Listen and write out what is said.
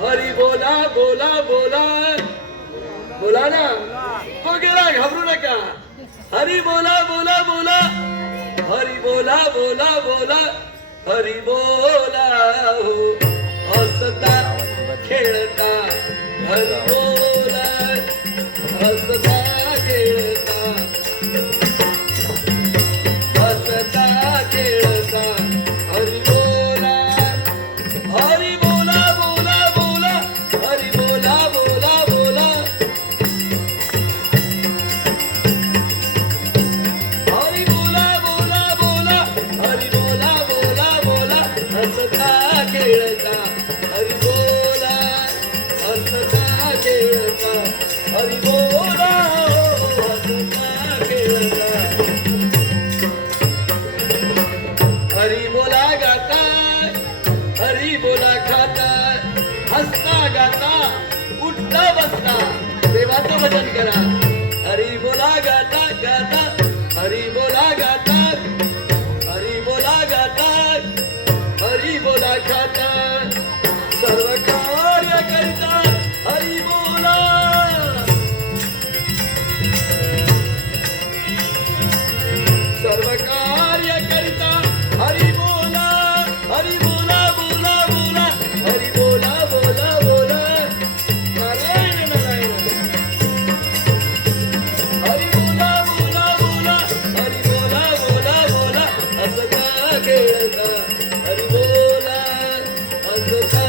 हरी बोला बोला बोला. बोला ना. तो गेला घाबरू नका. हरी बोला बोला बोला. हरी बोला बोला बोला. हरी बोला हो. हसता खेळता. हरी बोला. खेळता. हरी बोला हसता खेळता. हरी बोला हसता खेळता. हरी बोला गाता हरी बोला खाता. हसता Good.